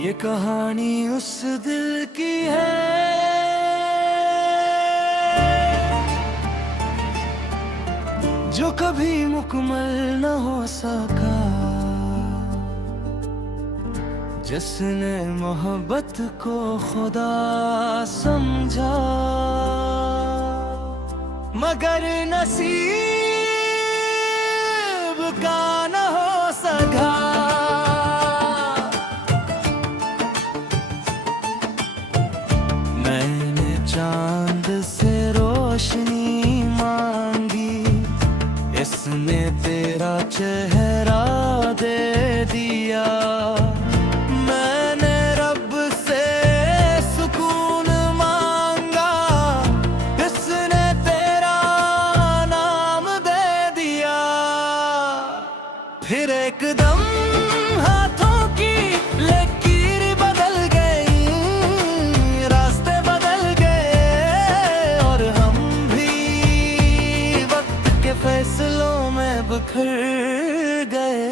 ये कहानी उस दिल की है जो कभी मुकम्मल न हो सका, जिसने मोहब्बत को खुदा समझा मगर नसीब का न हो सका। मैंने चांद से रोशनी मांगी, इसने तेरा चेहरा दे दिया। मैंने रब से सुकून मांगा, इसने तेरा नाम दे दिया। फिर एकदम हाथों की लकीर बदल गई, रास्ते बदल गए और हम भी वक्त के फैसलों में बिखर गए।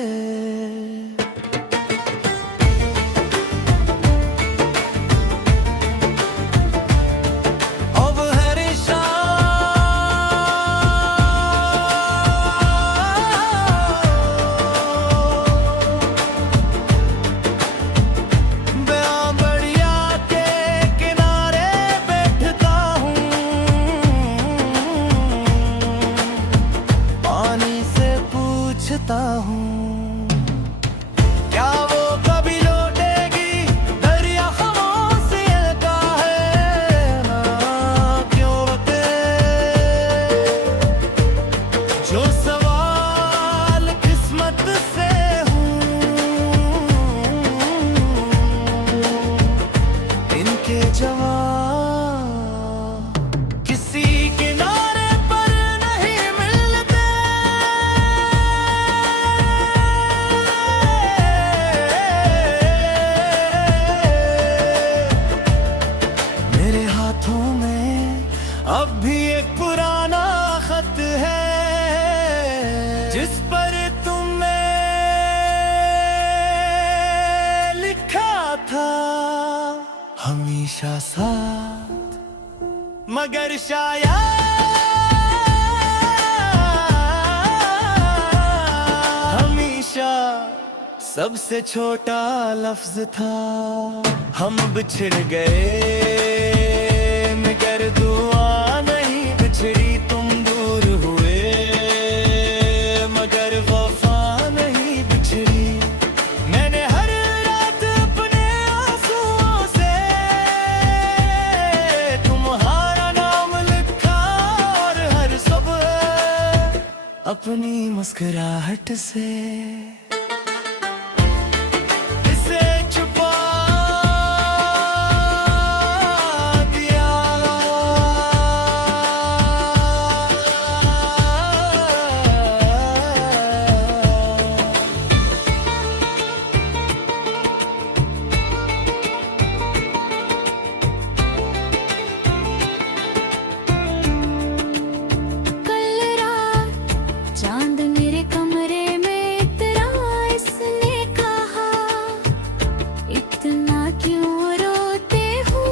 क्या वो कभी लौटेगी, दरिया खामोशियों का है ना क्यों रुके। जो सवाल किस्मत से हूँ, इनके जवाब किसी किनारे पर नहीं मिलते। मेरे हाथों में अब भी एक पुराना खत है, जिस पर तुमने लिखा था हमेशा साथ, मगर शायद हमेशा सबसे छोटा लफ्ज था। हम बिछड़ गए मगर दुआ नहीं बिछड़ी, तुम दूर हुए मगर वफा नहीं बिछड़ी। मैंने हर रात अपने आंसुओं से तुम्हारा नाम लिखा और हर सुबह अपनी मुस्कुराहट से इसे छुपा दिया। कल रात चांद मेरे कमरे में इतरा, इसने कहा इतना क्यों रोते हो।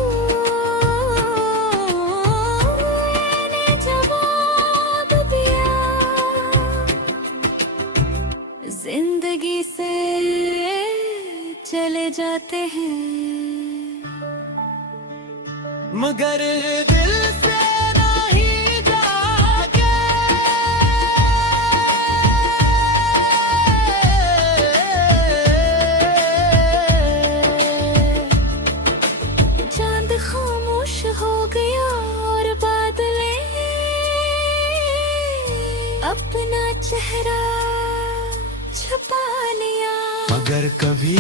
मैंने जवाब दिया जिंदगी से चले जाते हैं मगर दिल से नहीं जाके। चांद खामोश हो गया और बादलें अपना चेहरा छुपा लिया। अगर कभी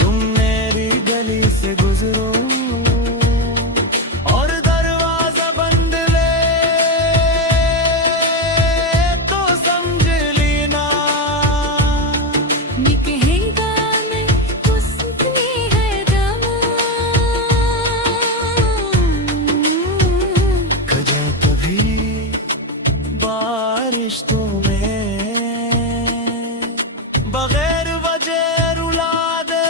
तुम मेरी गली से गुजरो और दरवाजा बंद ले तो समझ लेना निकहेगा मैं हुस्न है दम। कजा कभी बारिश तुम्हें बगैर वजह रुला दे।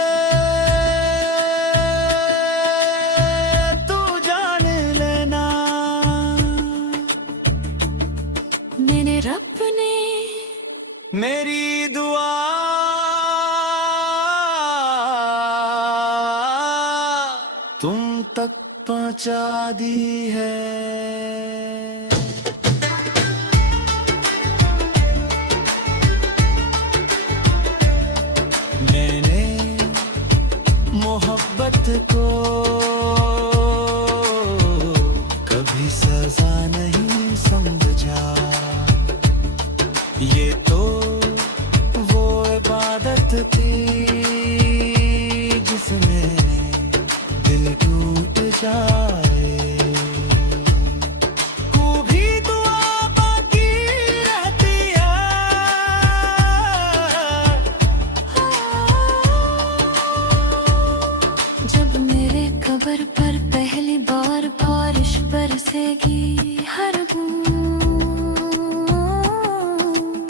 रब ने मेरी दुआ तुम तक पहुंचा दी है। मैंने मोहब्बत को कभी सजा नहीं समझा, ये तो वो इबादत थी जिसमें दिल टूट जाए। खूबी दुआ बाकी रहती है। जब मेरे कब्र पर पहली बार बारिश बरसेगी, हर बूंद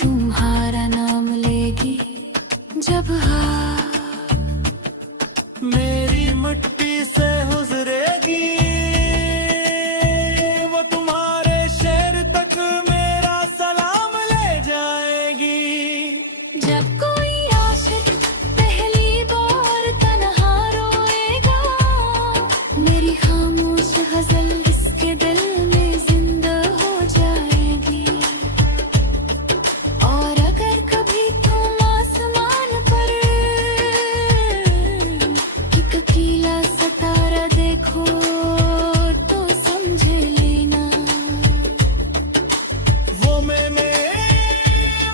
तुम्हारा नाम लेगी। जब मेरी मिट्टी से गुजरेगी, वो तुम्हारे शहर तक मेरा सलाम ले जाएगी। जब कोई आशिक पहली बार तन्हा रोएगा, मेरी खामोश गजल इसके दिल में जिंदा हो जाएगी। और अगर कभी तुम आसमान पर एक अकेला सितारा देखो तो समझ लेना वो मैंने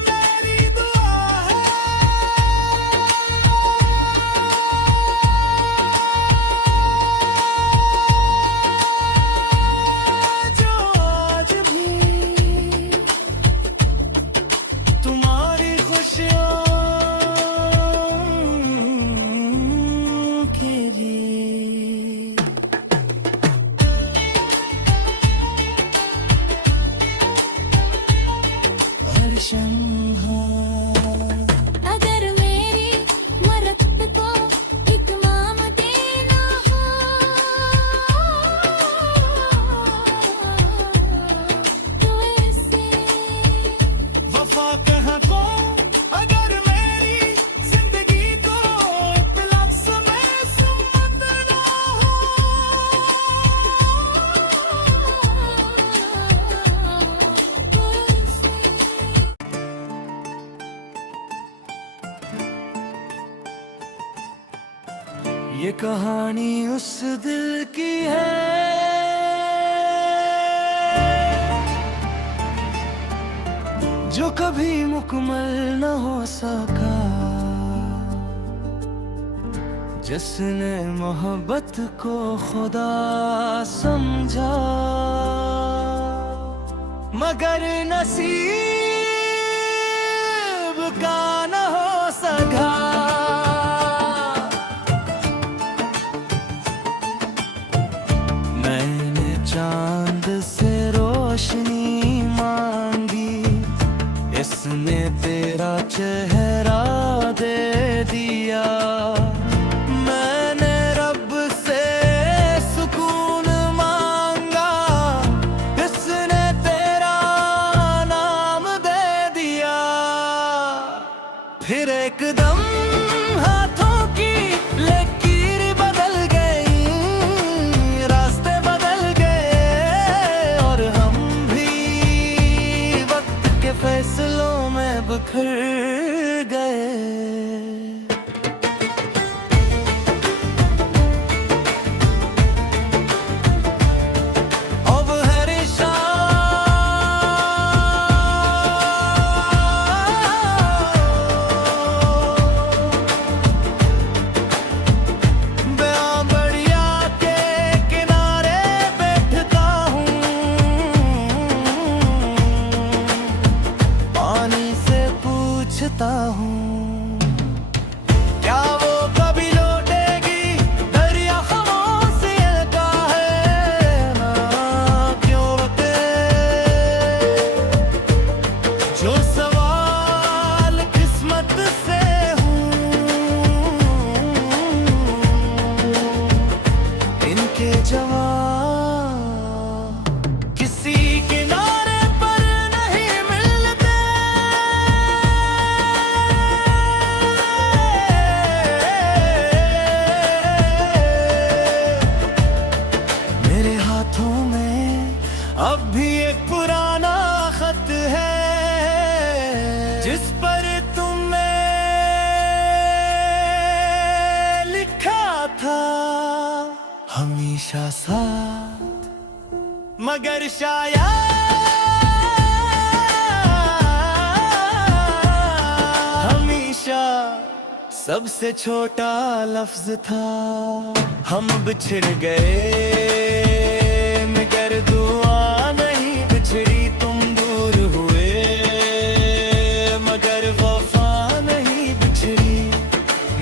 मेरी दुआ है। जो आज भी तुम्हारी खुशियों के लिए। हर शम्हा अगर मेरी मरत को इत्माम देना हो, तो ऐसे वफा कहाँ को, अगर मेरी जिंदगी को एक लफ्ज़ में सुम्मत ना हो। तो ऐसे ये कहानी उस दिल की है जो कभी मुकम्मल न हो सका, जिसने मोहब्बत को खुदा समझा मगर नसीब का न हो सका। मैंने चांद से रोशनी मांगी, इसने तेरा चेहरा दे दिया। मैंने रब से सुकून मांगा, इसने तेरा नाम दे दिया। फिर एकदम हाथों की लकीर बदल गई, रास्ते बदल गए और हम भी वक्त के फैसलों में बिखर गए। अब है रिश्ता बयां बढ़िया के किनारे बैठता हूँ, पानी से पूछता हूँ क्या वो कभी लौटेगी। दरिया खामोशी का है ना क्यों रुके, जो सवाल किस्मत से हूँ इनके जवाब किसी किनारे पर नहीं मिलते। जिस पर तुमने लिखा था हमेशा साथ, मगर शायद हमेशा सबसे छोटा लफ्ज था। हम बिछड़ गए मगर दुआ नहीं बिछड़ी, तुम दूर हुए मगर वफा नहीं बिछड़ी।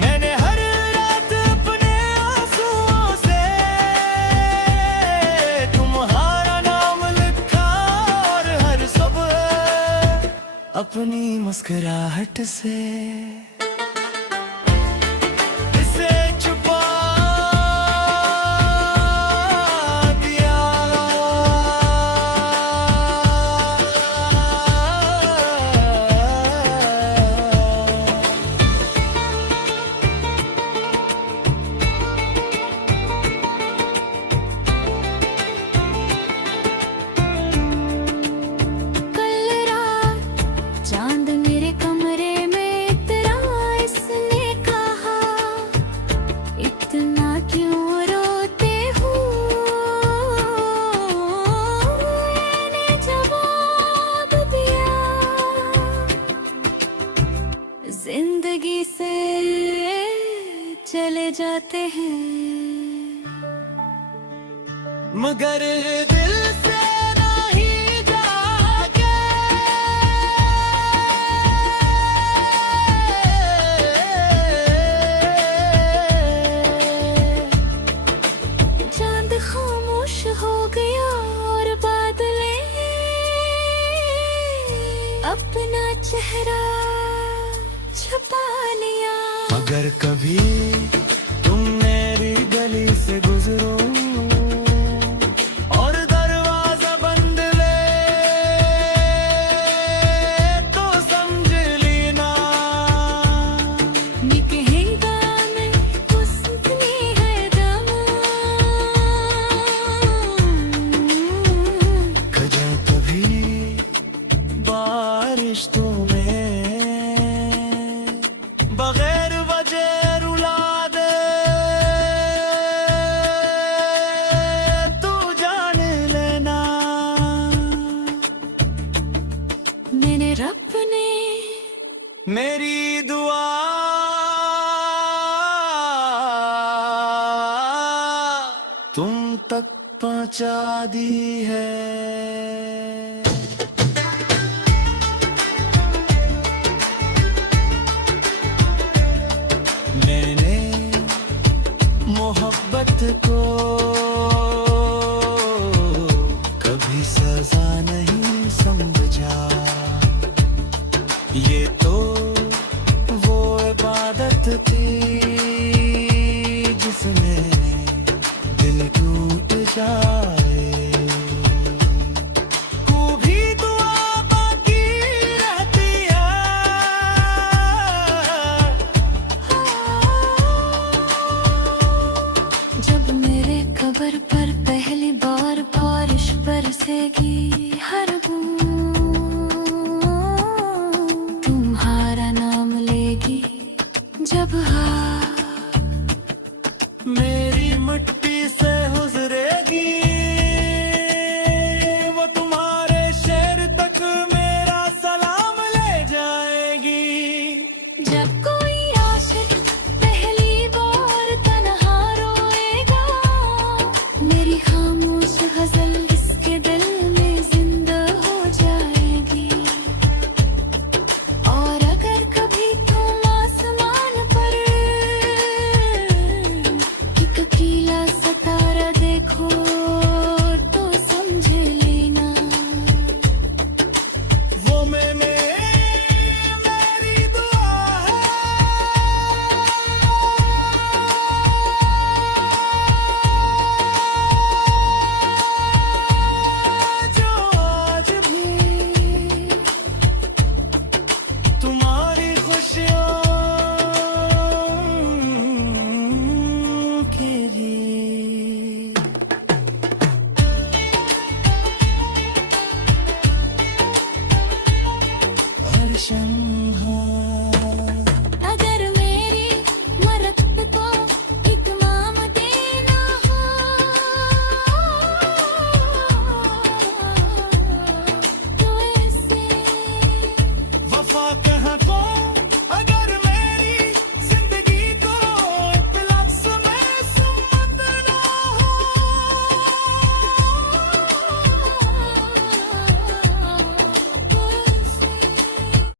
मैंने हर रात अपने आंसुओं से तुम्हारा नाम लिखा और हर सुबह अपनी मुस्कुराहट से इसे छुपा दिया। कल रात चांद मेरे कमरे में इतरा, इसने कहा इतना क्यों रोते हो। मैंने जवाब दिया जिंदगी से चले जाते हैं मगर दिल से नहीं जाके चांद खामोश हो गया और बादलें अपना चेहरा छुपा लिया। अगर कभी तुम मेरी गली से गुजरो और दरवाजा बंद ले तो समझ लेना निकहेगा मैं हुस्न है दम। खजा कभी बारिश तुम्हें बगैर वजह रुला दे तू जान लेना। मैंने रब ने मेरी दुआ तुम तक पहुंचा दी है। मैंने मोहब्बत को कभी सजा नहीं समझा, ये तो वो इबादत थी जिसमें दिल टूट जाए। भी दुआ बाकी रहती है जब मेरे कब्र पर पहली बार बारिश बरसेगी, हर बूंद तुम्हारा नाम लेगी। जब मेरी मिट्टी से गुजरेगी गुलशन हो। अगर मेरी मरत को इत्माम देना हो तो ऐसे वफा कहाँ को